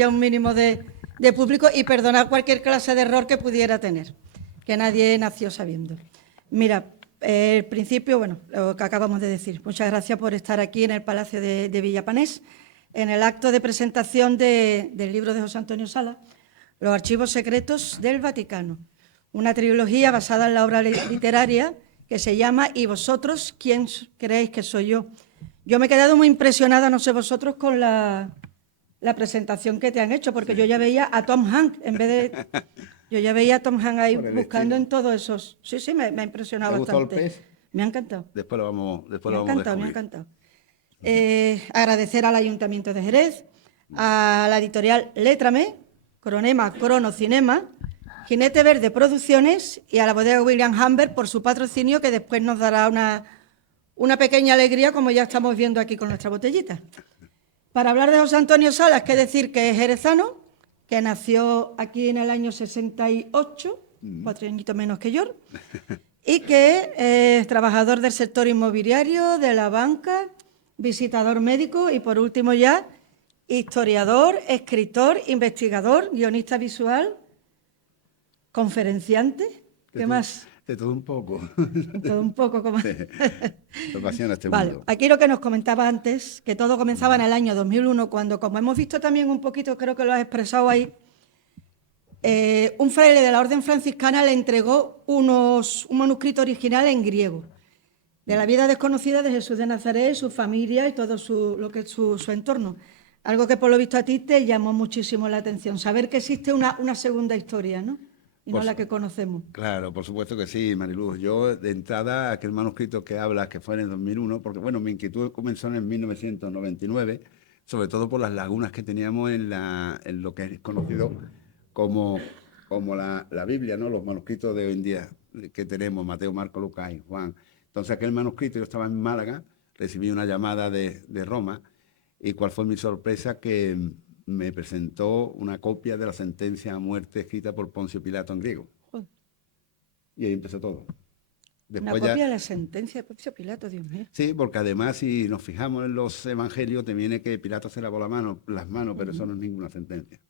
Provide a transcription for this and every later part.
haya un mínimo de público y perdonar cualquier clase de error que pudiera tener, que nadie nació sabiendo. Mira, el principio, bueno, lo que acabamos de decir. Muchas gracias por estar aquí en el Palacio de Villapanés, en el acto de presentación del libro de José Antonio Sala, Los archivos secretos del Vaticano, una trilogía basada en la obra literaria que se llama ¿Y vosotros quién creéis que soy yo? Yo me he quedado muy impresionada, no sé vosotros, con la presentación que te han hecho, porque yo ya veía a Tom Hanks, en vez de... Yo ya veía a Tom Hanks ahí buscando en todos esos... Sí, me ha impresionado bastante. ¿Te gustó el pez? Me ha encantado. Después lo vamos a descubrir. Me ha encantado. Agradecer al Ayuntamiento de Jerez, a la editorial Létrame, Cronema, Cronocinema, Jinete Verde Producciones y a la bodega William Humbert por su patrocinio, que después nos dará una pequeña alegría, como ya estamos viendo aquí con nuestra botellita. Para hablar de José Antonio Salas, que decir que es jerezano, que nació aquí en el año 68, 4 añitos menos que yo, y que es trabajador del sector inmobiliario, de la banca, visitador médico y, por último ya, historiador, escritor, investigador, guionista visual, conferenciante. ¿Qué más? De todo un poco. De todo un poco. Como... Me apasiona este vale, mundo. aquí lo que nos comentaba antes, que todo comenzaba en el año 2001, cuando, como hemos visto también un poquito, creo que lo has expresado ahí, un fraile de la Orden Franciscana le entregó un manuscrito original en griego, de la vida desconocida de Jesús de Nazaret, su familia y todo su entorno. Algo que por lo visto a ti te llamó muchísimo la atención, saber que existe una segunda historia, ¿no? Y no la que conocemos. Claro, por supuesto que sí, Mariluz. Yo, de entrada, aquel manuscrito que hablas, que fue en el 2001, porque, bueno, mi inquietud comenzó en 1999, sobre todo por las lagunas que teníamos en lo que es conocido como la Biblia, ¿no? Los manuscritos de hoy en día que tenemos, Mateo, Marco, Lucas y Juan. Entonces, aquel manuscrito, yo estaba en Málaga, recibí una llamada de Roma, y cuál fue mi sorpresa, que me presentó una copia de la sentencia a muerte escrita por Poncio Pilato en griego. Y ahí empezó todo. Después una copia de la sentencia de Poncio Pilato, Dios mío. Sí, porque además, si nos fijamos en los evangelios, te viene que Pilato se lavó las manos, pero eso no es ninguna sentencia.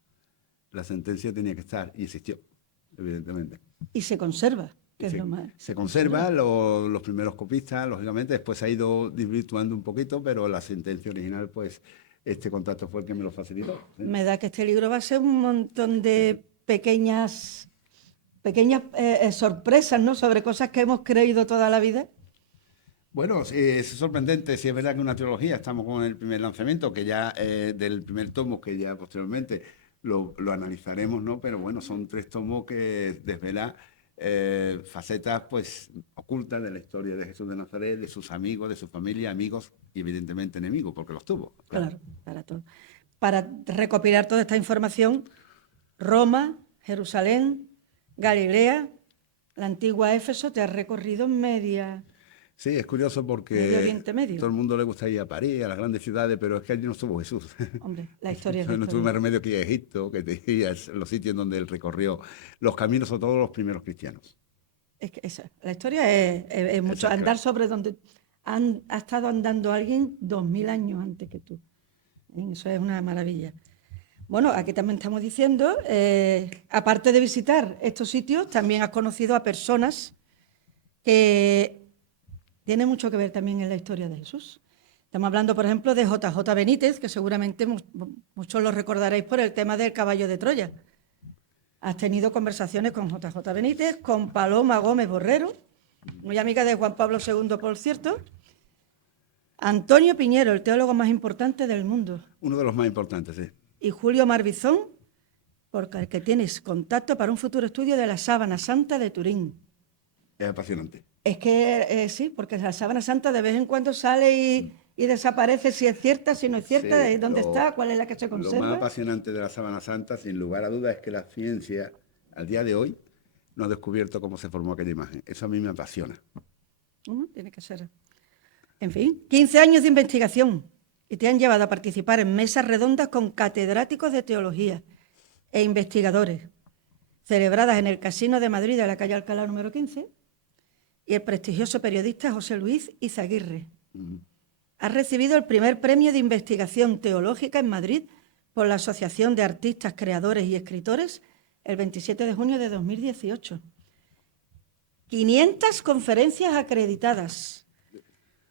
La sentencia tenía que estar y existió, evidentemente. Y se conserva, que es lo más. Se conserva, los primeros copistas, lógicamente, después se ha ido desvirtuando un poquito, pero la sentencia original, pues, este contacto fue el que me lo facilitó. ¿Sí? Me da que este libro va a ser un montón de pequeñas sorpresas, ¿no?, sobre cosas que hemos creído toda la vida. Bueno, sí, es sorprendente. Si es verdad que una trilogía, estamos con el primer lanzamiento, que ya del primer tomo, que ya posteriormente lo analizaremos, ¿no? Pero bueno, son 3 tomos que desvelan facetas, pues, ocultas de la historia de Jesús de Nazaret, de sus amigos, de su familia, amigos y evidentemente enemigos, porque los tuvo. Claro, para todo. Para recopilar toda esta información, Roma, Jerusalén, Galilea, la antigua Éfeso, te has recorrido media... Sí, es curioso porque Oriente Medio. Todo el mundo le gusta ir a París, a las grandes ciudades, pero es que allí no estuvo Jesús. Hombre, la historia es No tuvo más remedio que ir a Egipto, que te digas los sitios donde él recorrió los caminos, sobre todo los primeros cristianos. Es que la historia es mucho andar sobre donde ha estado andando alguien 2000 años antes que tú. Eso es una maravilla. Bueno, aquí también estamos diciendo, aparte de visitar estos sitios, también has conocido a personas que tienen mucho que ver también en la historia de Jesús. Estamos hablando, por ejemplo, de JJ Benítez, que seguramente muchos lo recordaréis por el tema del caballo de Troya. Has tenido conversaciones con JJ Benítez, con Paloma Gómez Borrero, muy amiga de Juan Pablo II, por cierto. Antonio Piñero, el teólogo más importante del mundo. Uno de los más importantes, sí. Y Julio Marbizón, porque el que tienes contacto para un futuro estudio de la Sábana Santa de Turín. Es apasionante. Es que sí, porque la Sábana Santa de vez en cuando sale y desaparece, si es cierta, si no es cierta, sí, dónde está, cuál es la que se conserva. Lo más apasionante de la Sábana Santa, sin lugar a dudas, es que la ciencia, al día de hoy, no ha descubierto cómo se formó aquella imagen. Eso a mí me apasiona. Tiene que ser. En fin, 15 años de investigación y te han llevado a participar en mesas redondas con catedráticos de teología e investigadores, celebradas en el Casino de Madrid de la calle Alcalá número 15, y el prestigioso periodista José Luis Izaguirre. Ha recibido el primer premio de investigación teológica en Madrid por la Asociación de Artistas, Creadores y Escritores el 27 de junio de 2018. 500 conferencias acreditadas.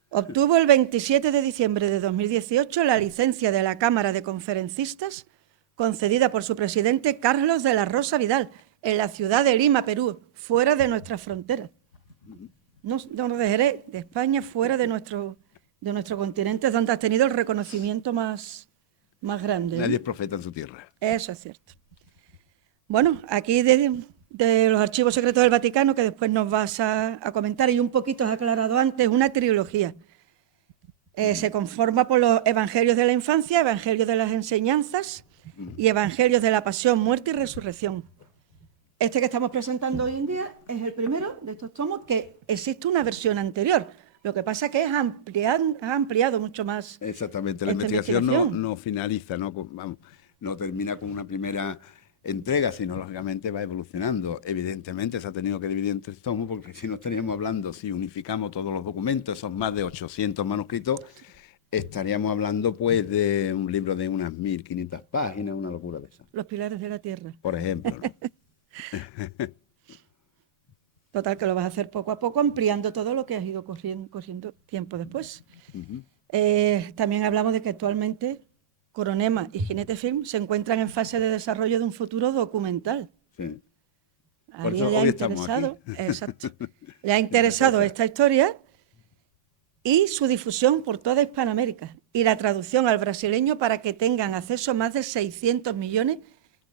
Obtuvo el 27 de diciembre de 2018 la licencia de la Cámara de Conferencistas concedida por su presidente Carlos de la Rosa Vidal en la ciudad de Lima, Perú, fuera de nuestras fronteras. No nos dejaré de España, fuera de nuestro continente, es donde has tenido el reconocimiento más grande. Nadie es profeta en su tierra. Eso es cierto. Bueno, aquí de los archivos secretos del Vaticano, que después nos vas a comentar, y un poquito has aclarado antes, una trilogía. Se conforma por los Evangelios de la Infancia, Evangelios de las Enseñanzas y Evangelios de la Pasión, Muerte y Resurrección. Este que estamos presentando hoy en día es el primero de estos tomos, que existe una versión anterior. Lo que pasa es que ha ampliado mucho más. Exactamente, la investigación no finaliza, no termina con una primera entrega, sino lógicamente va evolucionando. Evidentemente se ha tenido que dividir en 3 tomos, porque si no estaríamos hablando, si unificamos todos los documentos, esos más de 800 manuscritos, estaríamos hablando pues de un libro de unas 1500 páginas, una locura de esa. Los pilares de la tierra. Por ejemplo, ¿no? Total, que lo vas a hacer poco a poco, ampliando todo lo que has ido corriendo tiempo después. También hablamos de que actualmente Coronema y Jinete Film se encuentran en fase de desarrollo de un futuro documental. Sí. A Por alguien eso le ha hoy estamos interesado, aquí. exacto, le ha interesado esta historia y su difusión por toda Hispanoamérica y la traducción al brasileño para que tengan acceso a más de 600 millones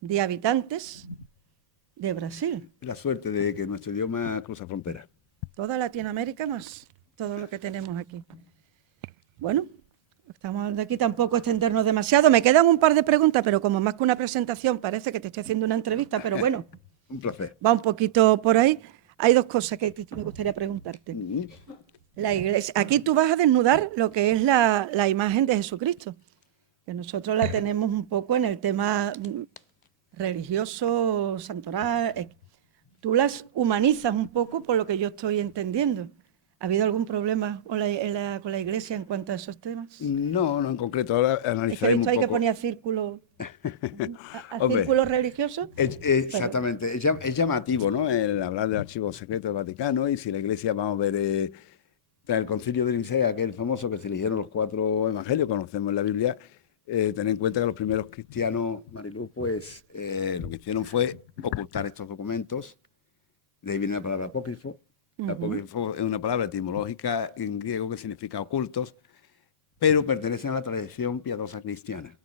de habitantes de Brasil. La suerte de que nuestro idioma cruza fronteras. Toda Latinoamérica más todo lo que tenemos aquí. Bueno, estamos de aquí, tampoco extendernos demasiado. Me quedan un par de preguntas, pero como más que una presentación, parece que te estoy haciendo una entrevista, pero bueno. Un placer. Va un poquito por ahí. Hay 2 cosas que me gustaría preguntarte. La iglesia, aquí tú vas a desnudar lo que es la imagen de Jesucristo, que nosotros la tenemos un poco en el tema religioso, santoral. Tú las humanizas un poco, por lo que yo estoy entendiendo. ¿Ha habido algún problema con la iglesia en cuanto a esos temas? No, en concreto. Ahora analizaremos es que he visto ahí un que poco. ponía círculo, Hombre, círculo religioso. Exactamente. Es llamativo, ¿no? El hablar del archivo secreto del Vaticano, y si la iglesia, vamos a ver, tras el concilio de Nicea, aquel famoso que se eligieron los 4 evangelios que conocemos en la Biblia, tener en cuenta que los primeros cristianos, Mariluz, pues lo que hicieron fue ocultar estos documentos. De ahí viene la palabra apócrifo. Apócrifo es una palabra etimológica en griego que significa ocultos, pero pertenecen a la tradición piadosa cristiana.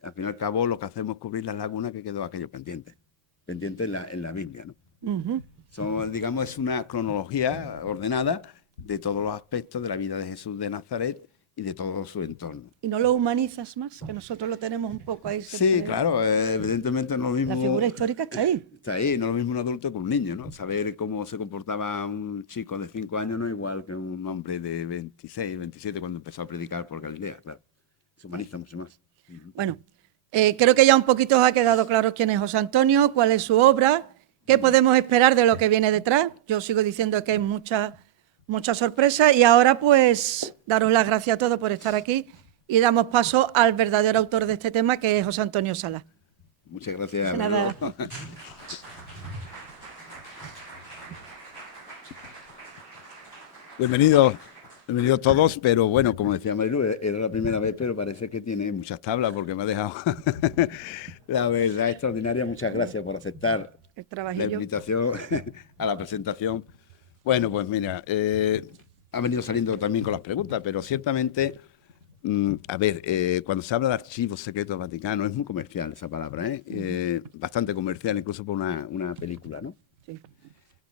Al fin y al cabo, lo que hacemos es cubrir las lagunas que quedó aquello pendiente en la Biblia, ¿no? Digamos, es una cronología ordenada de todos los aspectos de la vida de Jesús de Nazaret y de todo su entorno. ¿Y no lo humanizas más? Que nosotros lo tenemos un poco ahí. Sí, claro, evidentemente no es lo mismo. La figura histórica está ahí. Está ahí, no es lo mismo un adulto que un niño, ¿no? Saber cómo se comportaba un chico de 5 años no es igual que un hombre de 26, 27 cuando empezó a predicar por Galilea, claro. Se humaniza mucho más. Bueno, creo que ya un poquito os ha quedado claro quién es José Antonio, cuál es su obra, qué podemos esperar de lo que viene detrás. Yo sigo diciendo que hay mucha sorpresa, y ahora pues daros las gracias a todos por estar aquí y damos paso al verdadero autor de este tema, que es José Antonio Sala. Muchas gracias. De nada. Bienvenidos todos, pero bueno, como decía Marilu, era la primera vez, pero parece que tiene muchas tablas porque me ha dejado la verdad extraordinaria. Muchas gracias por aceptar la invitación a la presentación. Bueno, pues mira, ha venido saliendo también con las preguntas, pero ciertamente, cuando se habla de archivos secretos vaticanos, es muy comercial esa palabra, bastante comercial, incluso por una película, ¿no? Sí.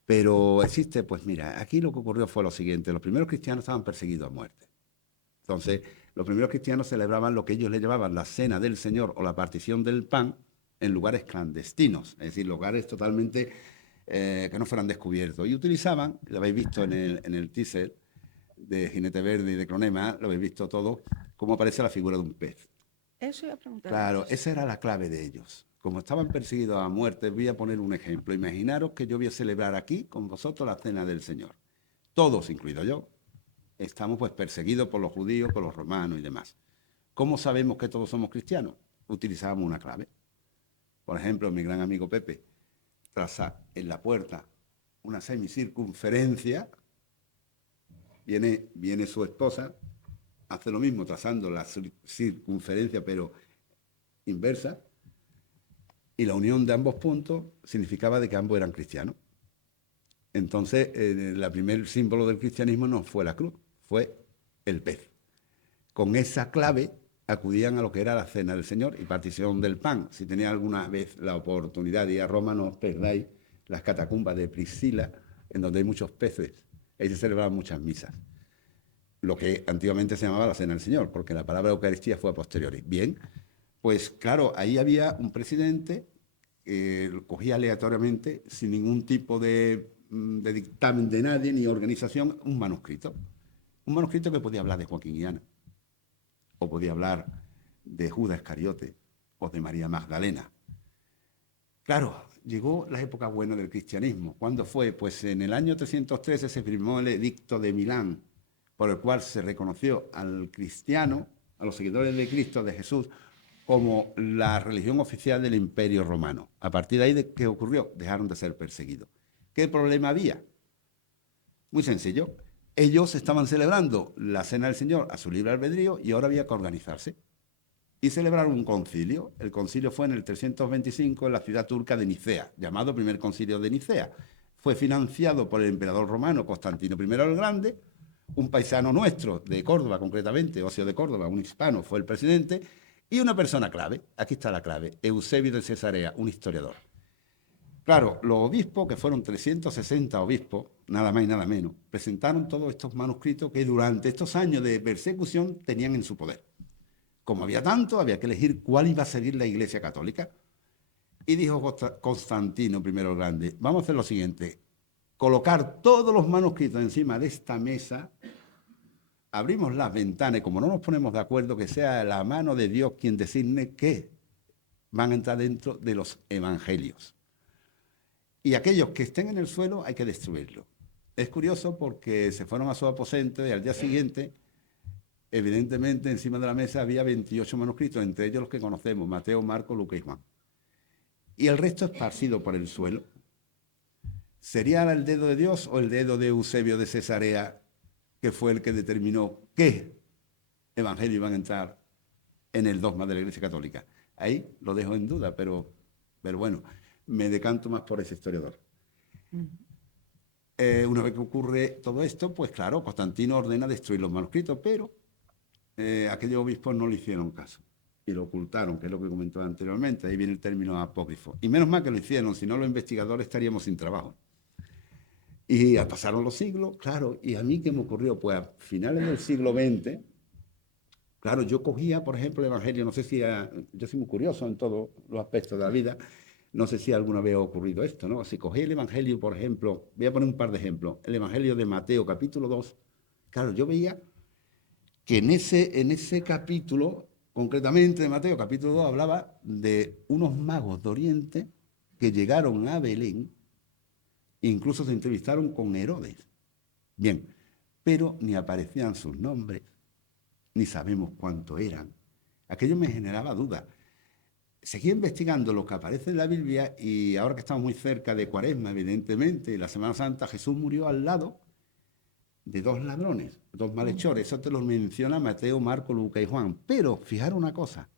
Pero existe, pues mira, aquí lo que ocurrió fue lo siguiente: los primeros cristianos estaban perseguidos a muerte. Entonces, los primeros cristianos celebraban lo que ellos le llamaban la cena del Señor o la partición del pan en lugares clandestinos, es decir, lugares totalmente que no fueran descubiertos. Y utilizaban, lo habéis visto en el teaser de Jinete Verde y de Cronema, lo habéis visto todo, cómo aparece la figura de un pez. Eso iba a preguntar. Claro, esa era la clave de ellos. Como estaban perseguidos a muerte, voy a poner un ejemplo. Imaginaros que yo voy a celebrar aquí con vosotros la cena del Señor. Todos, incluido yo, estamos pues perseguidos por los judíos, por los romanos y demás. ¿Cómo sabemos que todos somos cristianos? utilizábamos una clave. Por ejemplo, mi gran amigo Pepe traza en la puerta una semicircunferencia, viene su esposa, hace lo mismo trazando la circunferencia pero inversa, y la unión de ambos puntos significaba de que ambos eran cristianos. Entonces, el primer símbolo del cristianismo no fue la cruz, fue el pez. Con esa clave acudían a lo que era la cena del Señor y partición del pan. Si tenía alguna vez la oportunidad de ir a Roma, no os perdáis las catacumbas de Priscila, en donde hay muchos peces. Ahí se celebraban muchas misas. Lo que antiguamente se llamaba la cena del Señor, porque la palabra Eucaristía fue a posteriori. Bien, pues claro, ahí había un presidente que cogía aleatoriamente, sin ningún tipo de dictamen de nadie ni organización, un manuscrito. Un manuscrito que podía hablar de Joaquín y Ana, o podía hablar de Judas Iscariote, o de María Magdalena. Claro, llegó la época buena del cristianismo. ¿Cuándo fue? Pues en el año 313 se firmó el Edicto de Milán, por el cual se reconoció al cristiano, a los seguidores de Cristo, de Jesús, como la religión oficial del Imperio Romano. A partir de ahí, ¿qué ocurrió? Dejaron de ser perseguidos. ¿Qué problema había? Muy sencillo. Ellos estaban celebrando la Cena del Señor a su libre albedrío y ahora había que organizarse. Y celebraron un concilio. El concilio fue en el 325 en la ciudad turca de Nicea, llamado Primer Concilio de Nicea. Fue financiado por el emperador romano Constantino I el Grande, un paisano nuestro, de Córdoba concretamente, Ocio de Córdoba, un hispano, fue el presidente, y una persona clave, aquí está la clave, Eusebio de Cesarea, un historiador. Claro, los obispos, que fueron 360 obispos, nada más y nada menos, presentaron todos estos manuscritos que durante estos años de persecución tenían en su poder. Como había tanto, había que elegir cuál iba a seguir la Iglesia Católica. Y dijo Constantino I el Grande, vamos a hacer lo siguiente, colocar todos los manuscritos encima de esta mesa, abrimos las ventanas y como no nos ponemos de acuerdo, que sea la mano de Dios quien designe que van a entrar dentro de los evangelios. Y aquellos que estén en el suelo hay que destruirlos. Es curioso porque se fueron a su aposento y al día siguiente, evidentemente, encima de la mesa había 28 manuscritos, entre ellos los que conocemos, Mateo, Marcos, Lucas y Juan. Y el resto esparcido por el suelo. ¿Sería el dedo de Dios o el dedo de Eusebio de Cesarea, que fue el que determinó qué evangelio iban a entrar en el dogma de la Iglesia Católica? Ahí lo dejo en duda, pero bueno, me decanto más por ese historiador. Una vez que ocurre todo esto, pues claro, Constantino ordena destruir los manuscritos, pero aquellos obispos no le hicieron caso y lo ocultaron, que es lo que comentó anteriormente. Ahí viene el término apócrifo. Y menos mal que lo hicieron, si no los investigadores estaríamos sin trabajo. Y pasaron los siglos, claro, y a mí ¿qué me ocurrió? Pues a finales del siglo XX, claro, yo cogía, por ejemplo, el Evangelio, no sé si, yo soy muy curioso en todos los aspectos de la vida, no sé si alguna vez ha ocurrido esto, ¿no? Si cogí el Evangelio, por ejemplo, voy a poner un par de ejemplos, el Evangelio de Mateo, capítulo 2, claro, yo veía que en ese capítulo, concretamente de Mateo, capítulo 2, hablaba de unos magos de Oriente que llegaron a Belén, incluso se entrevistaron con Herodes. Bien, pero ni aparecían sus nombres, ni sabemos cuánto eran. Aquello me generaba dudas. Seguí investigando lo que aparece en la Biblia y ahora que estamos muy cerca de Cuaresma, evidentemente, la Semana Santa, Jesús murió al lado de dos ladrones, dos malhechores. Eso te lo menciona Mateo, Marcos, Lucas y Juan. Pero fijaros una cosa,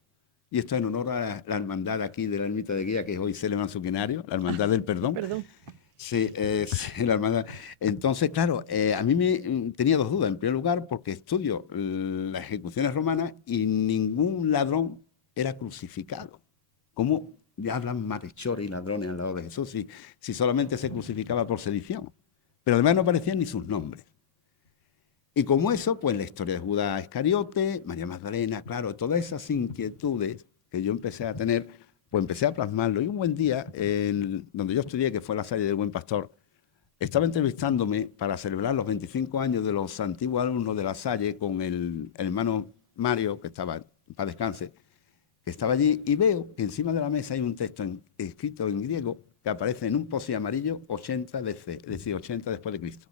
y esto en honor a la hermandad aquí de la ermita de Guía, que hoy celebran su quinario, la hermandad del perdón. Perdón. Sí, sí, la hermandad. Entonces, claro, a mí me tenía dos dudas. En primer lugar, porque estudio las ejecuciones romanas y ningún ladrón era crucificado. ¿Cómo hablan malhechores y ladrones al lado de Jesús si solamente se crucificaba por sedición? Pero además no aparecían ni sus nombres. Y como eso, pues la historia de Judas Iscariote, María Magdalena, claro, todas esas inquietudes que yo empecé a tener, pues empecé a plasmarlo. Y un buen día, donde yo estudié, que fue la Salle del Buen Pastor, estaba entrevistándome para celebrar los 25 años de los antiguos alumnos de la Salle con el hermano Mario, que estaba, en paz descanse, que estaba allí, y veo que encima de la mesa hay un texto escrito en griego que aparece en un posi amarillo 80 DC, es decir, 80 después de Cristo.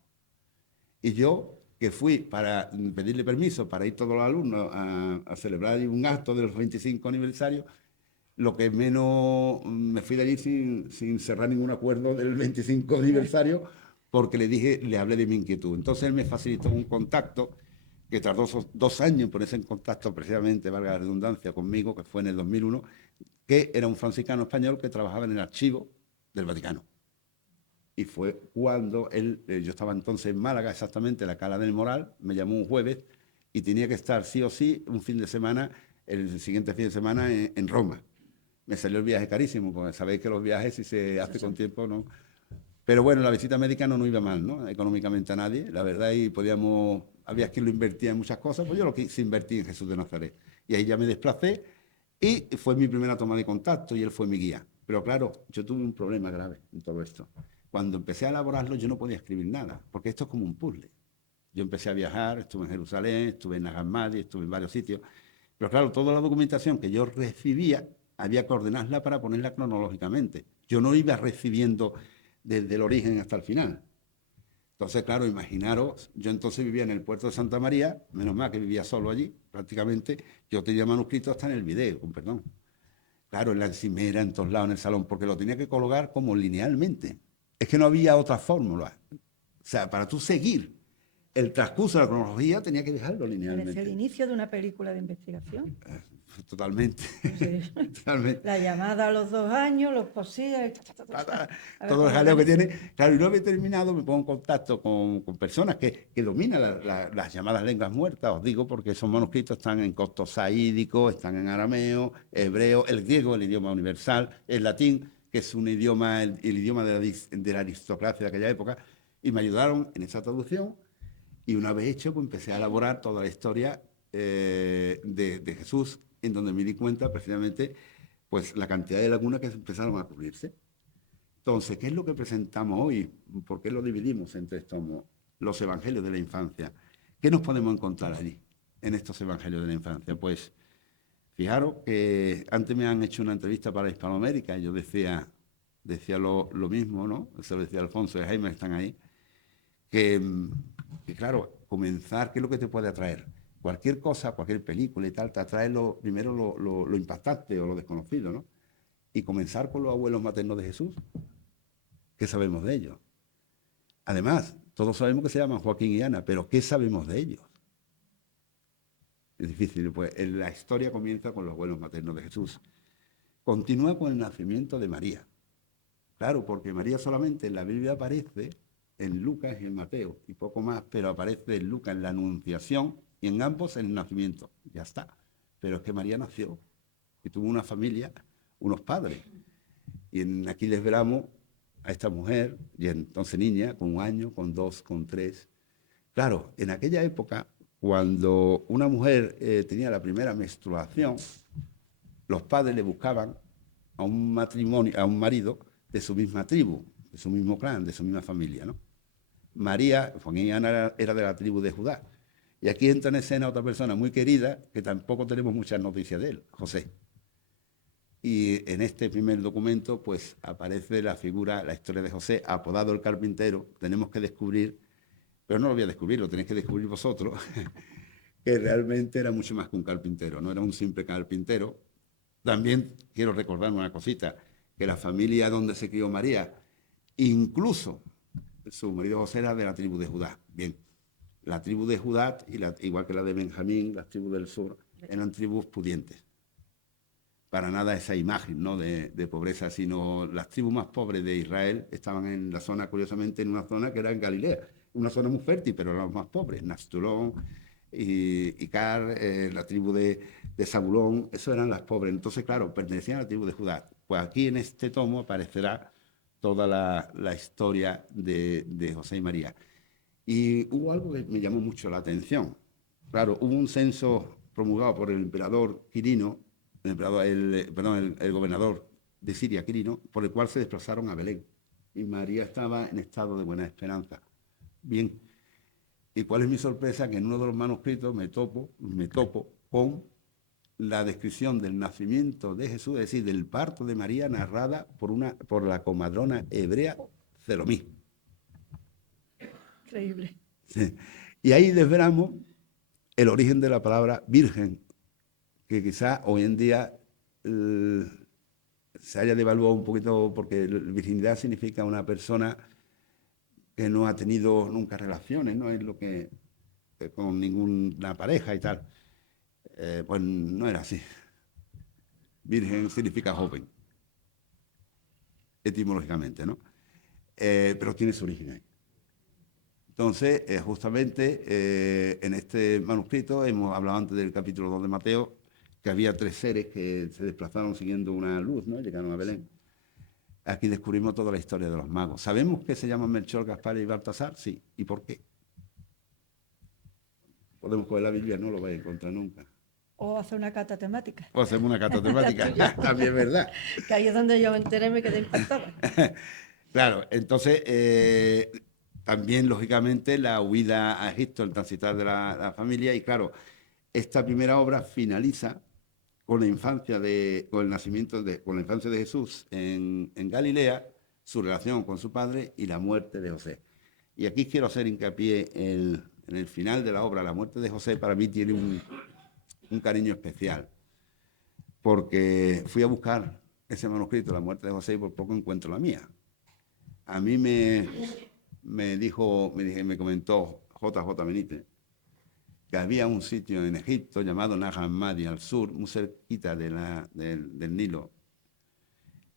Y yo, que fui para pedirle permiso para ir todos los alumnos a celebrar un acto de los 25 aniversarios, lo que menos me fui de allí sin cerrar ningún acuerdo del 25 aniversario, porque le hablé de mi inquietud. Entonces él me facilitó un contacto que tardó 2 años en ponerse en contacto precisamente, valga la redundancia, conmigo, que fue en el 2001, que era un franciscano español que trabajaba en el archivo del Vaticano. Y fue cuando yo estaba entonces en Málaga, exactamente, en la Cala del Moral, me llamó un jueves y tenía que estar sí o sí un fin de semana, el siguiente fin de semana en Roma. Me salió el viaje carísimo, porque sabéis que los viajes, si se hace con tiempo, no. Pero bueno, la visita médica no nos iba mal, ¿no? Económicamente a nadie, la verdad, y había quien lo invertía en muchas cosas, pues yo lo quise invertir en Jesús de Nazaret. Y ahí ya me desplacé y fue mi primera toma de contacto y él fue mi guía. Pero claro, yo tuve un problema grave en todo esto. Cuando empecé a elaborarlo yo no podía escribir nada, porque esto es como un puzzle. Yo empecé a viajar, estuve en Jerusalén, estuve en Nag Hammadi, estuve en varios sitios. Pero claro, toda la documentación que yo recibía había que ordenarla para ponerla cronológicamente. Yo no iba recibiendo desde el origen hasta el final. Entonces, claro, imaginaros, yo entonces vivía en el puerto de Santa María, menos mal que vivía solo allí, prácticamente, yo tenía manuscrito hasta en el video, con perdón. Claro, en la encimera, en todos lados, en el salón, porque lo tenía que colocar como linealmente. Es que no había otra fórmula. O sea, para tú seguir el transcurso de la cronología tenía que dejarlo Parece el linealmente. inicio de una película de investigación. Totalmente. Sí. Totalmente. La llamada a los 2 años, los posillas, a ver Todo el cómo jaleo que organiza. tiene. Claro, y una vez terminado me pongo en contacto con personas que dominan las llamadas lenguas muertas, os digo, porque esos manuscritos están en copto saídico, están en arameo, hebreo, el griego, el idioma universal, el latín, que es un idioma, el idioma de la aristocracia de aquella época, y me ayudaron en esa traducción. Y una vez hecho, pues empecé a elaborar toda la historia de Jesús, en donde me di cuenta precisamente pues la cantidad de lagunas que empezaron a cubrirse. Entonces, ¿qué es lo que presentamos hoy? ¿Por qué lo dividimos entre estos, los evangelios de la infancia? ¿Qué nos podemos encontrar allí, en estos evangelios de la infancia? Pues, fijaros que antes me han hecho una entrevista para Hispanoamérica y yo decía lo mismo, ¿no? Se lo decía Alfonso y Jaime, que están ahí, que, que, claro, comenzar, ¿qué es lo que te puede atraer? Cualquier cosa, cualquier película y tal, te atrae primero lo impactante o lo desconocido, ¿no? Y comenzar con los abuelos maternos de Jesús. ¿Qué sabemos de ellos? Además, todos sabemos que se llaman Joaquín y Ana, pero ¿qué sabemos de ellos? Es difícil, pues la historia comienza con los abuelos maternos de Jesús. Continúa con el nacimiento de María. Claro, porque María solamente en la Biblia aparece en Lucas y en Mateo, y poco más, pero aparece en Lucas en la Anunciación y en ambos en el nacimiento. Ya está. Pero es que María nació y tuvo una familia, unos padres. Y aquí les veramos a esta mujer, y entonces niña, con 1 año, con 2, con 3. Claro, en aquella época, cuando una mujer tenía la primera menstruación, los padres le buscaban a un matrimonio, a un marido de su misma tribu, de su mismo clan, de su misma familia, ¿no? María, Juan y Ana era de la tribu de Judá. Y aquí entra en escena otra persona muy querida, que tampoco tenemos muchas noticias de él, José. Y en este primer documento, pues aparece la figura, la historia de José, apodado el carpintero. Tenemos que descubrir, pero no lo voy a descubrir, lo tenéis que descubrir vosotros, que realmente era mucho más que un carpintero, no era un simple carpintero. También quiero recordar una cosita, que la familia donde se crió María, incluso su marido José era de la tribu de Judá. Bien, la tribu de Judá, igual que la de Benjamín, las tribus del sur, eran tribus pudientes. Para nada esa imagen, ¿no?, de pobreza, sino las tribus más pobres de Israel estaban en la zona, curiosamente, en una zona que era en Galilea, una zona muy fértil, pero eran los más pobres, Nastulón, Icar, la tribu de Zabulón, esos eran las pobres. Entonces, claro, pertenecían a la tribu de Judá. Pues aquí en este tomo aparecerá toda la historia de José y María. Y hubo algo que me llamó mucho la atención. Claro, hubo un censo promulgado por el emperador Quirino, el gobernador de Siria, Quirino, por el cual se desplazaron a Belén. Y María estaba en estado de buena esperanza. Bien, ¿y cuál es mi sorpresa? Que en uno de los manuscritos me topo con la descripción del nacimiento de Jesús, es decir, del parto de María, narrada por la comadrona hebrea Zelomí. Increíble. Sí. Y ahí desvelamos el origen de la palabra virgen, que quizás hoy en día se haya devaluado un poquito, porque virginidad significa una persona que no ha tenido nunca relaciones, no es lo que con ninguna pareja y tal. Pues no era así. Virgen significa joven, etimológicamente, ¿no? Pero tiene su origen ahí. Entonces, justamente en este manuscrito, hemos hablado antes del capítulo 2 de Mateo, que había 3 seres que se desplazaron siguiendo una luz, ¿no? Llegaron a Belén. Aquí descubrimos toda la historia de los magos. ¿Sabemos que se llaman Melchor, Gaspar y Baltasar? Sí. ¿Y por qué? Podemos coger la Biblia, no lo vais a encontrar nunca. O hacer una cata temática. O hacemos una cata temática, también es verdad. Que ahí es donde yo me enteré, me quedé impactada. Claro, entonces también lógicamente la huida a Egipto, el transitar de la familia, y claro, esta primera obra finaliza con la infancia con el nacimiento con la infancia de Jesús en Galilea, su relación con su padre y la muerte de José. Y aquí quiero hacer hincapié en el final de la obra, la muerte de José para mí tiene un cariño especial, porque fui a buscar ese manuscrito, la muerte de José, y por poco encuentro la mía. A mí me comentó JJ Benítez que había un sitio en Egipto llamado Nag Hammadi, al sur, muy cerquita del Nilo,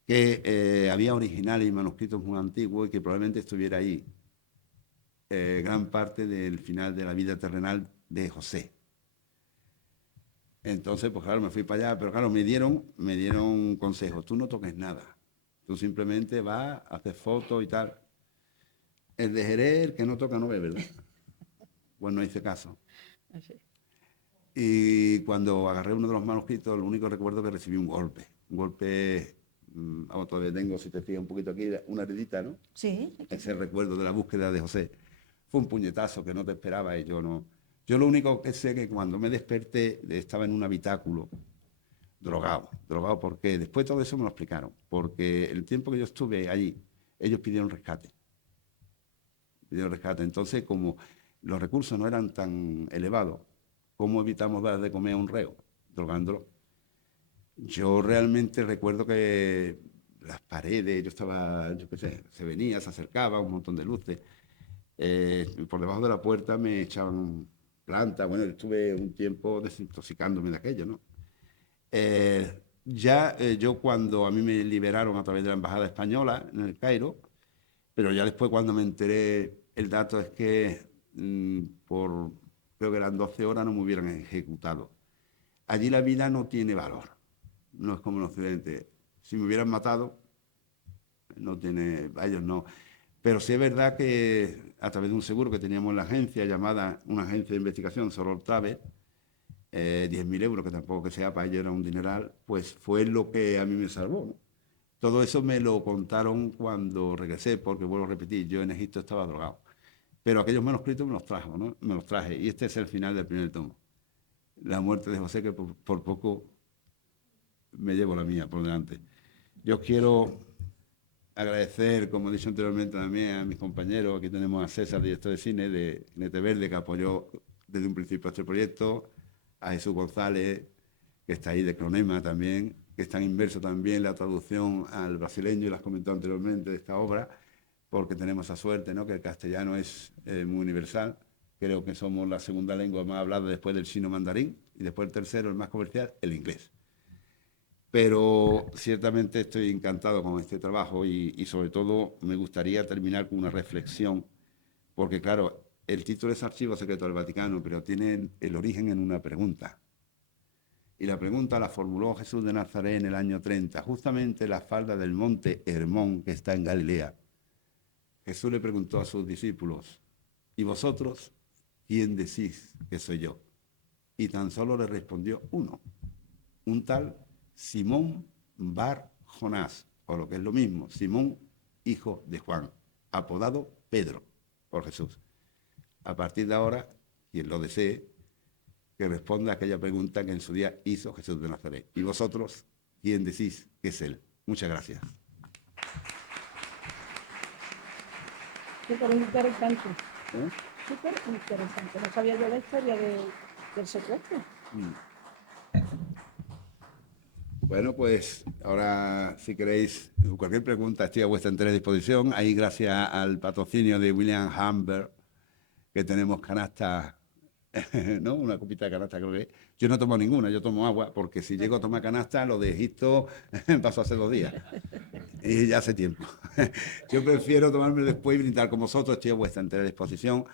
que había originales y manuscritos muy antiguos y que probablemente estuviera ahí gran parte del final de la vida terrenal de José. Entonces, pues claro, me fui para allá, pero claro, me dieron consejos. Tú no toques nada, tú simplemente vas, haces fotos y tal. El de Jerez, el que no toca no ve, ¿verdad? Pues no hice caso. Así. Y cuando agarré uno de los manuscritos, lo único que recuerdo es que recibí un golpe, todavía tengo, si te fijas un poquito aquí, una heredita, ¿no? Sí. Ese recuerdo de la búsqueda de José. Fue un puñetazo que no te esperaba y yo no. Yo lo único que sé es que cuando me desperté estaba en un habitáculo, drogado. Drogado porque después todo eso me lo explicaron. Porque el tiempo que yo estuve allí, ellos pidieron rescate. Entonces, como los recursos no eran tan elevados, ¿cómo evitamos dar de comer a un reo? Drogándolo. Yo realmente recuerdo que las paredes, yo qué sé, se venía, se acercaba, un montón de luces. Por debajo de la puerta me echaban plantas. Bueno, estuve un tiempo desintoxicándome de aquello, ¿no? Yo cuando a mí me liberaron a través de la Embajada Española en el Cairo, pero ya después cuando me enteré, el dato es que por, creo que eran 12 horas, no me hubieran ejecutado. Allí la vida no tiene valor, no es como en Occidente. Si me hubieran matado, no tiene, a ellos no. Pero sí es verdad que a través de un seguro que teníamos en la agencia, llamada una agencia de investigación, Soror Travel, 10.000 euros, que tampoco que sea para ellos era un dineral, pues fue lo que a mí me salvó, ¿no? Todo eso me lo contaron cuando regresé, porque vuelvo a repetir, yo en Egipto estaba drogado. Pero aquellos manuscritos me los trajo, ¿no? Me los traje. Y este es el final del primer tomo. La muerte de José, que por poco me llevo la mía por delante. Yo quiero agradecer, como he dicho anteriormente también, a mis compañeros. Aquí tenemos a César, director de cine de Nete Verde, que apoyó desde un principio este proyecto, a Jesús González, que está ahí de Cronema también, que está inverso también la traducción al brasileño, y las comentó anteriormente de esta obra, porque tenemos esa suerte, ¿no? Que el castellano es muy universal. Creo que somos la segunda lengua más hablada después del chino mandarín, y después el tercero, el más comercial, el inglés. Pero ciertamente estoy encantado con este trabajo y sobre todo me gustaría terminar con una reflexión, porque claro, el título es Archivo Secreto del Vaticano, pero tiene el origen en una pregunta. Y la pregunta la formuló Jesús de Nazaret en el año 30, justamente en la falda del monte Hermón, que está en Galilea. Jesús le preguntó a sus discípulos, ¿y vosotros quién decís que soy yo? Y tan solo le respondió uno, un tal Simón Bar Jonás, o lo que es lo mismo, Simón, hijo de Juan, apodado Pedro por Jesús. A partir de ahora, quien lo desee, que responda a aquella pregunta que en su día hizo Jesús de Nazaret. ¿Y vosotros quién decís que es él? Muchas gracias. Súper interesante. Súper interesante. No sabía yo la historia del secuestro. Pues Bueno, pues ahora, si queréis cualquier pregunta, estoy a vuestra entera disposición. Ahí, gracias al patrocinio de William Humber, que tenemos canastas, ¿no? Una copita de canasta, creo que es. Yo no tomo ninguna, yo tomo agua, porque si llego a tomar canasta, lo de Egipto pasó hace 2 días. Y ya hace tiempo. Yo prefiero tomarme después y brindar con vosotros, estoy a vuestra entera disposición.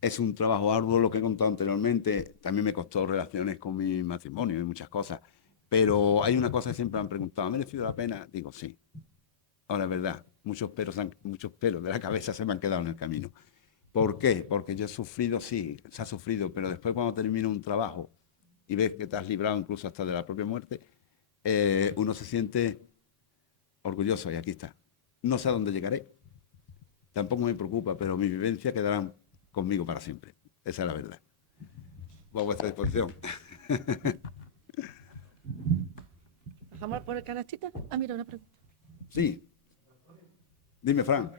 Es un trabajo arduo, lo que he contado anteriormente. También me costó relaciones con mi matrimonio y muchas cosas. Pero hay una cosa que siempre me han preguntado, ¿ha merecido la pena? Digo, sí. Ahora es verdad, muchos pelos de la cabeza se me han quedado en el camino. ¿Por qué? Porque yo he sufrido, sí, se ha sufrido, pero después cuando termino un trabajo y ves que te has librado incluso hasta de la propia muerte, uno se siente orgulloso y aquí está. No sé a dónde llegaré, tampoco me preocupa, pero mi vivencia quedará conmigo para siempre. Esa es la verdad. A vuestra disposición. ¿Vamos a poner canastita? Ah, mira, una pregunta. Sí, dime, Fran.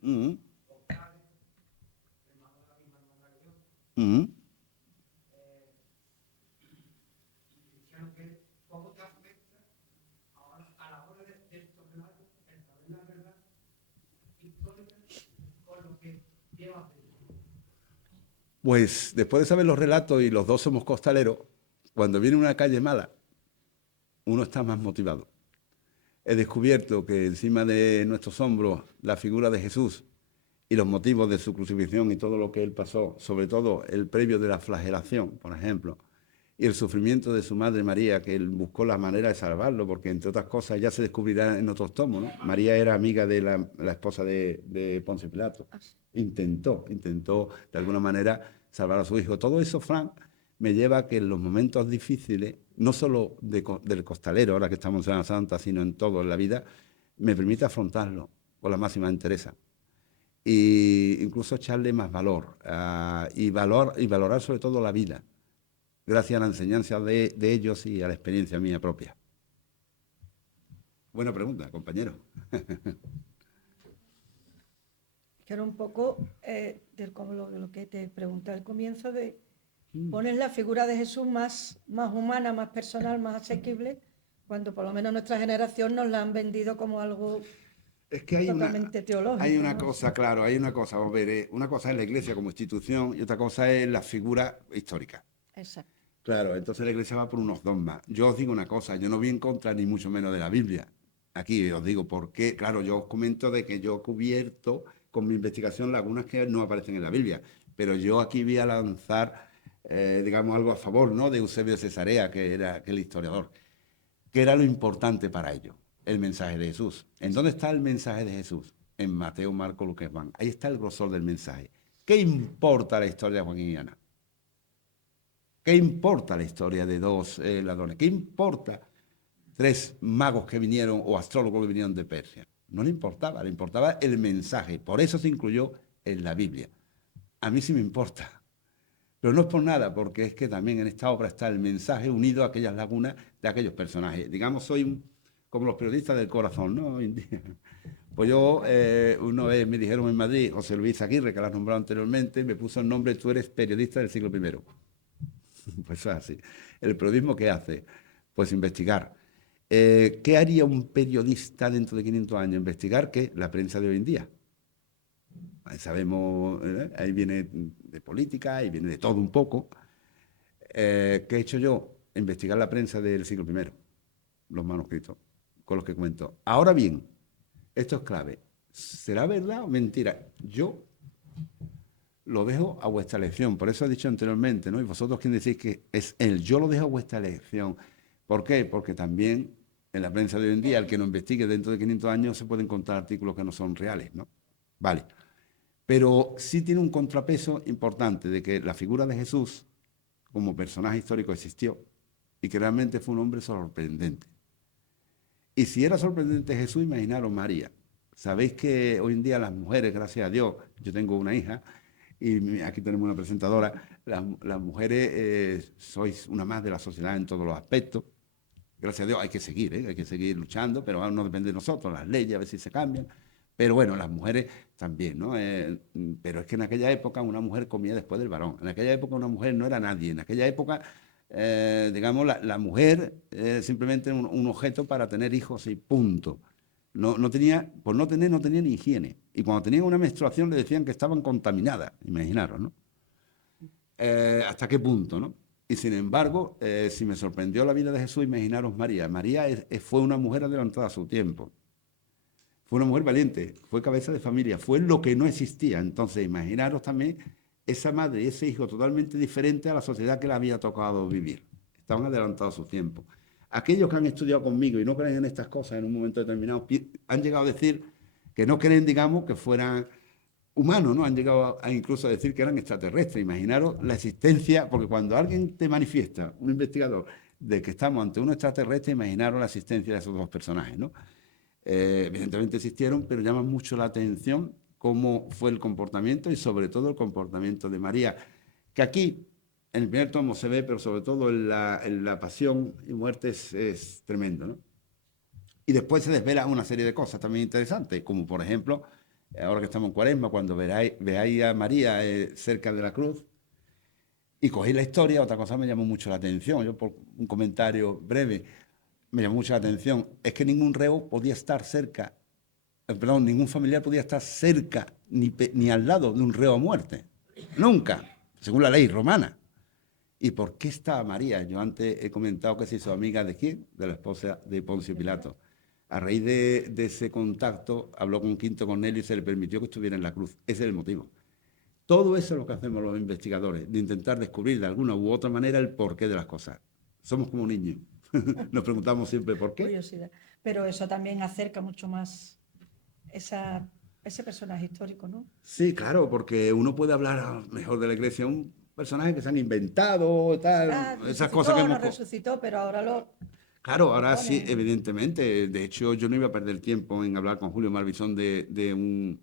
Mm, mm. Pues después de saber los relatos y los dos somos costaleros, cuando viene una calle mala, uno está más motivado. He descubierto que encima de nuestros hombros la figura de Jesús y los motivos de su crucifixión y todo lo que él pasó, sobre todo el previo de la flagelación, por ejemplo, y el sufrimiento de su madre María, que él buscó la manera de salvarlo, porque entre otras cosas ya se descubrirá en otros tomos, ¿no? María era amiga de la esposa de Ponce Pilato. Intentó de alguna manera salvar a su hijo. Todo eso, Fran, me lleva a que en los momentos difíciles, no solo del costalero, ahora que estamos en Semana Santa, sino en todo en la vida, me permite afrontarlo con la máxima entereza. E incluso echarle más valor, y valorar sobre todo la vida, gracias a la enseñanza de ellos y a la experiencia mía propia. Buena pregunta, compañero. Que era un poco de lo que te pregunté al comienzo, de poner la figura de Jesús más humana, más personal, más asequible, cuando por lo menos nuestra generación nos la han vendido como algo Es que totalmente teológico. Hay una ¿no? cosa, claro, hay una cosa, vamos a ver, una cosa es la iglesia como institución y otra cosa es la figura histórica. Exacto. Claro, entonces la iglesia va por unos dogmas. Yo os digo una cosa, yo no voy en contra ni mucho menos de la Biblia. Aquí os digo por qué, claro, yo os comento de que yo he cubierto con mi investigación lagunas que no aparecen en la Biblia, pero yo aquí voy a lanzar, digamos, algo a favor, ¿no?, de Eusebio de Cesarea, que era el historiador, que era lo importante para ellos, el mensaje de Jesús. ¿En dónde está el mensaje de Jesús? En Mateo, Marcos, Lucas, Juan. Ahí está el grosor del mensaje. ¿Qué importa la historia de Joaquín y Ana? ¿Qué importa la historia de dos ladrones? ¿Qué importa 3 magos que vinieron o astrólogos que vinieron de Persia? No le importaba el mensaje. Por eso se incluyó en la Biblia. A mí sí me importa. Pero no es por nada, porque es que también en esta obra está el mensaje unido a aquellas lagunas de aquellos personajes. Digamos, soy como los periodistas del corazón, ¿no? Pues yo, una vez me dijeron en Madrid, José Luis Aguirre, que lo has nombrado anteriormente, me puso el nombre, tú eres periodista del siglo I. Pues es así. ¿El periodismo qué hace? Pues investigar. ¿Qué haría un periodista dentro de 500 años? Investigar qué, la prensa de hoy en día. Ahí sabemos, ahí viene de política, ahí viene de todo un poco. ¿Qué he hecho yo? Investigar la prensa del siglo I, los manuscritos, con los que cuento. Ahora bien, esto es clave. ¿Será verdad o mentira? Yo lo dejo a vuestra elección. Por eso he dicho anteriormente, ¿no? Y vosotros quien decís que es él. Yo lo dejo a vuestra elección. ¿Por qué? Porque también en la prensa de hoy en día, el que no investigue dentro de 500 años se pueden encontrar artículos que no son reales, ¿no? Vale. Pero sí tiene un contrapeso importante de que la figura de Jesús como personaje histórico existió y que realmente fue un hombre sorprendente. Y si era sorprendente Jesús, imaginaros María. Sabéis que hoy en día las mujeres, gracias a Dios, yo tengo una hija y aquí tenemos una presentadora, las mujeres sois una más de la sociedad en todos los aspectos. Gracias a Dios hay que seguir luchando, pero ahora no depende de nosotros, las leyes a ver si se cambian. Pero bueno, las mujeres también, ¿no? Pero es que en aquella época una mujer comía después del varón. En aquella época una mujer no era nadie. En aquella época digamos, la mujer simplemente un objeto para tener hijos y punto. No tenía, por no tener, no tenía ni higiene. Y cuando tenían una menstruación le decían que estaban contaminadas, imaginaros, ¿no? ¿Hasta qué punto, no? Y sin embargo, si me sorprendió la vida de Jesús, imaginaros María. María fue una mujer adelantada a su tiempo. Fue una mujer valiente, fue cabeza de familia, fue lo que no existía. Entonces, imaginaros también esa madre y ese hijo totalmente diferente a la sociedad que le había tocado vivir. Estaban adelantados a su tiempo. Aquellos que han estudiado conmigo y no creen en estas cosas en un momento determinado, han llegado a decir que no creen, digamos, que fueran humanos, ¿no? Han llegado incluso a decir que eran extraterrestres. Imaginaros la existencia, porque cuando alguien te manifiesta, un investigador, de que estamos ante un extraterrestre, imaginaros la existencia de esos dos personajes, ¿no? Evidentemente existieron, pero llama mucho la atención cómo fue el comportamiento y sobre todo el comportamiento de María, que aquí en el primer tomo se ve, pero sobre todo en la pasión y muerte es tremendo, ¿no? Y después se desvela una serie de cosas también interesantes, como por ejemplo, ahora que estamos en Cuaresma, cuando veáis a María cerca de la cruz y cogéis la historia, otra cosa me llamó mucho la atención, yo por un comentario breve, me llamó mucho la atención, es que ningún reo podía estar cerca, perdón, ningún familiar podía estar cerca ni al lado de un reo a muerte. Nunca, según la ley romana. ¿Y por qué estaba María? Yo antes he comentado que se hizo amiga de quién, de la esposa de Poncio Pilato. A raíz de ese contacto habló con Quinto Cornelio y se le permitió que estuviera en la cruz. Ese es el motivo. Todo eso es lo que hacemos los investigadores, de intentar descubrir de alguna u otra manera el porqué de las cosas. Somos como niños. Nos preguntamos siempre por qué. Curiosidad. Pero eso también acerca mucho más ese personaje histórico, ¿no? Sí, claro, porque uno puede hablar mejor de la iglesia, un personaje que se han inventado, tal, esas cosas que hemos... No resucitó, pero ahora lo Claro, ahora sí, ponen. evidentemente. De hecho, yo no iba a perder tiempo en hablar con Julio Marbizón de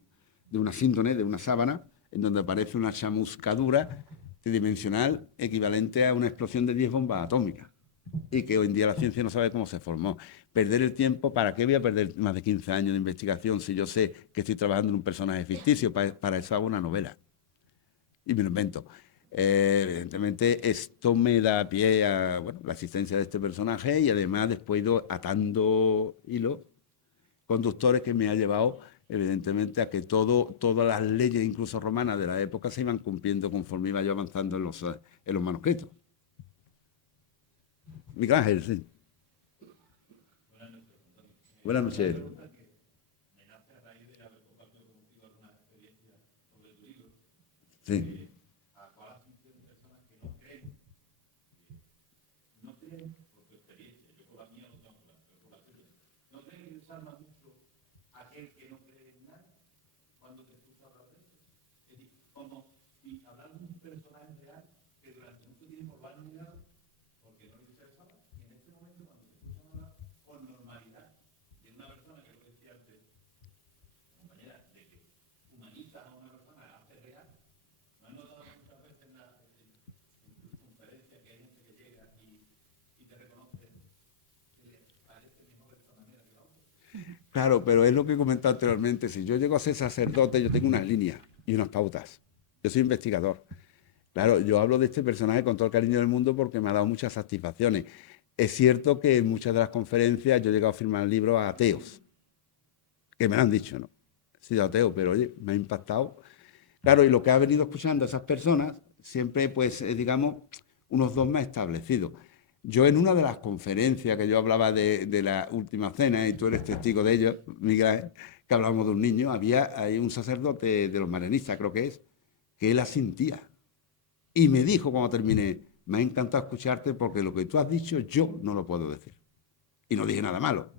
una síntone, de una sábana, en donde aparece una chamuscadura tridimensional equivalente a una explosión de 10 bombas atómicas y que hoy en día la ciencia no sabe cómo se formó. Perder el tiempo, ¿para qué voy a perder más de 15 años de investigación si yo sé que estoy trabajando en un personaje ficticio? Para eso hago una novela y me lo invento. Evidentemente, esto me da pie a bueno, la existencia de este personaje y además después he ido atando hilos conductores que me ha llevado, evidentemente, a que todas las leyes, incluso romanas, de la época se iban cumpliendo conforme iba yo avanzando en los manuscritos. Miguel Ángel, sí. Buenas noches. Sí. Claro, pero es lo que he comentado anteriormente. Si yo llego a ser sacerdote, yo tengo unas líneas y unas pautas. Yo soy investigador. Claro, yo hablo de este personaje con todo el cariño del mundo porque me ha dado muchas satisfacciones. Es cierto que en muchas de las conferencias yo he llegado a firmar libros a ateos, que me lo han dicho, ¿no? He sido ateo, pero oye, me ha impactado. Claro, y lo que ha venido escuchando a esas personas, siempre, pues, digamos, unos dogmas establecidos. Yo en una de las conferencias que yo hablaba de la última cena, y tú eres testigo de ello, Miguel, que hablábamos de un niño, hay un sacerdote de los marianistas, creo que él asintía. Y me dijo cuando terminé, me ha encantado escucharte porque lo que tú has dicho yo no lo puedo decir. Y no dije nada malo.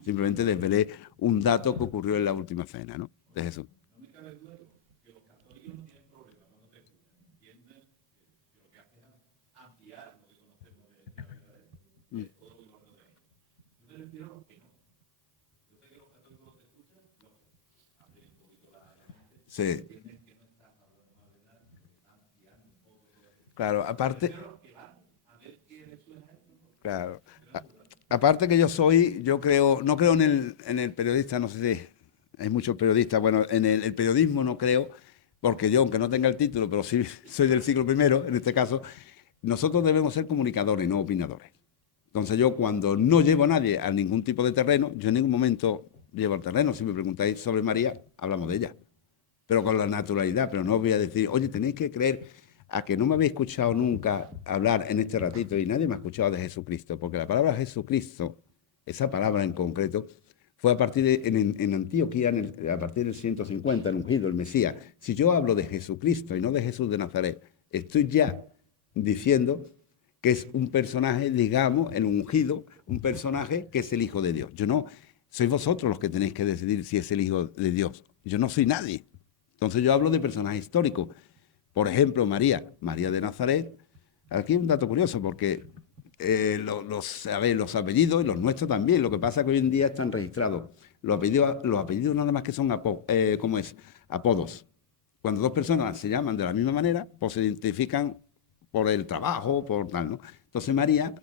Simplemente desvelé un dato que ocurrió en la última cena, ¿no? De Jesús. Sí. Claro, aparte, claro. Aparte que yo creo, no creo en el periodista, no sé si hay muchos periodistas, bueno, en el periodismo no creo, porque yo, aunque no tenga el título, pero sí soy del siglo primero, en este caso, nosotros debemos ser comunicadores, no opinadores. Entonces yo cuando no llevo a nadie a ningún tipo de terreno, yo en ningún momento llevo al terreno. Si me preguntáis sobre María, hablamos de ella, pero con la naturalidad. Pero no os voy a decir, oye, tenéis que creer a que no me habéis escuchado nunca hablar en este ratito y nadie me ha escuchado de Jesucristo, porque la palabra Jesucristo, esa palabra en concreto, fue a partir de, en Antioquía, a partir del 150, el ungido, el Mesías. Si yo hablo de Jesucristo y no de Jesús de Nazaret, estoy ya diciendo que es un personaje, digamos, el ungido, un personaje que es el Hijo de Dios. Yo no, sois vosotros los que tenéis que decidir si es el Hijo de Dios. Yo no soy nadie. Entonces yo hablo de personajes históricos. Por ejemplo, María de Nazaret. Aquí un dato curioso, porque los apellidos y los nuestros también. Lo que pasa es que hoy en día están registrados. Los apellidos nada más que son apodos. Cuando dos personas se llaman de la misma manera, pues se identifican por el trabajo, por tal, ¿no? Entonces María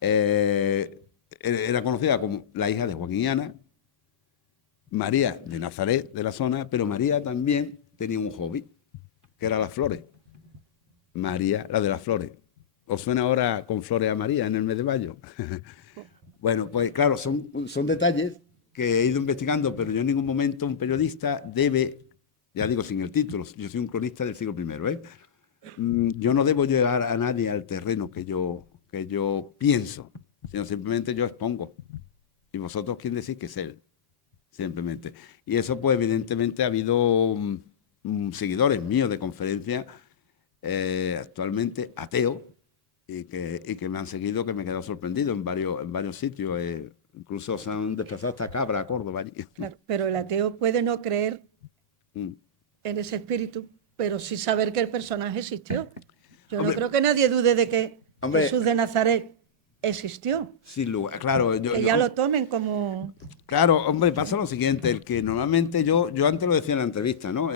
era conocida como la hija de Joaquín y Ana, María de Nazaret, de la zona, pero María también tenía un hobby, que era las flores. María, la de las flores. ¿Os suena ahora con flores a María en el mes de mayo? Bueno, pues claro, son detalles que he ido investigando, pero yo en ningún momento un periodista debe, ya digo sin el título, yo soy un cronista del siglo I, ¿eh? Yo no debo llevar a nadie al terreno que yo pienso, sino simplemente yo expongo. Y vosotros, ¿quién decís que es él? Simplemente. Y eso, pues, evidentemente, ha habido seguidores míos de conferencia, actualmente ateos, y que me han seguido, que me he quedado sorprendido en varios sitios. Incluso se han desplazado hasta Cabra, a Córdoba. Allí. Claro, pero el ateo puede no creer en ese espíritu, pero sí saber que el personaje existió. Yo no creo que nadie dude de que Jesús de Nazaret existió. Sin lugar, claro. Que ya lo tomen como... Claro, hombre, pasa lo siguiente, el que normalmente yo antes lo decía en la entrevista, ¿no?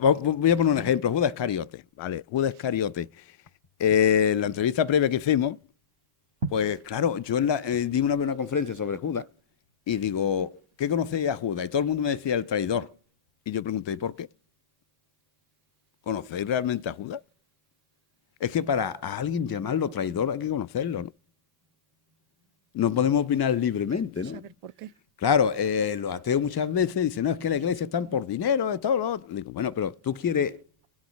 Voy a poner un ejemplo, Judas Iscariote, ¿vale? Judas Iscariote. En la entrevista previa que hicimos, pues claro, yo di una vez una conferencia sobre Judas y digo, ¿qué conocéis a Judas? Y todo el mundo me decía el traidor. Y yo pregunté, ¿y por qué? ¿Conocéis realmente a Judas? Es que para a alguien llamarlo traidor hay que conocerlo, ¿no? No podemos opinar libremente, ¿no? Saber por qué. Claro, los ateos muchas veces dicen, no, es que la iglesia están por dinero, de todo lo otro. Digo, bueno, pero ¿tú quieres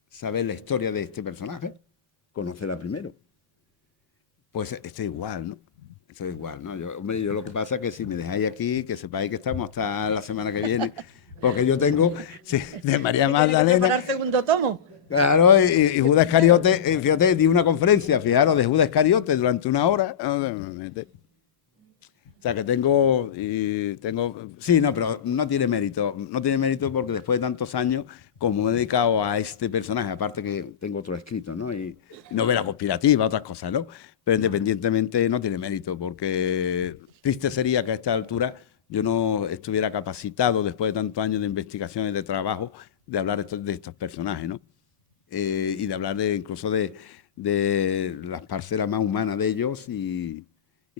saber la historia de este personaje? Conócela primero. Pues está igual, ¿no? Esto es igual, ¿no? Yo lo que pasa es que si me dejáis aquí, que sepáis que estamos hasta la semana que viene, porque yo tengo de María Magdalena... ¿Para el segundo tomo? Claro, y Judas Iscariote, fíjate, di una conferencia, fijaros, de Judas Iscariote durante 1 hora. O sea, que tengo... Sí, no, pero no tiene mérito. No tiene mérito porque después de tantos años, como me he dedicado a este personaje, aparte que tengo otro escrito, ¿no? Y novela conspirativa, otras cosas, ¿no? Pero independientemente no tiene mérito, porque triste sería que a esta altura yo no estuviera capacitado, después de tantos años de investigación y de trabajo, de hablar de estos personajes, ¿no? Y de hablar incluso de las parcelas más humanas de ellos y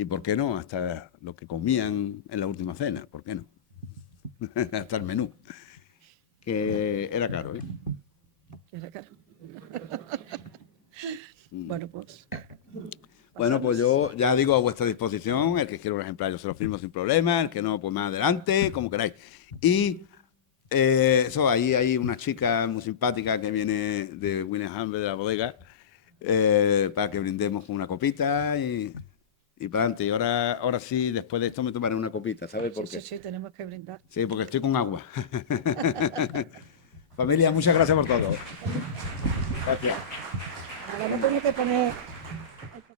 ¿por qué no? Hasta lo que comían en la última cena, ¿por qué no? Hasta el menú, que era caro, ¿eh? Era caro. Bueno, pues... Bueno, pues yo ya digo a vuestra disposición, el que quiera un ejemplar yo se lo firmo sin problema, el que no, pues más adelante, como queráis. Y ahí hay una chica muy simpática que viene de Winnehammer, de la bodega, para que brindemos con una copita y para adelante. Y ahora sí, después de esto me tomaré una copita, ¿sabes por qué? Sí, tenemos que brindar. Sí, porque estoy con agua. Familia, muchas gracias por todo. Gracias. Ahora no tengo que poner...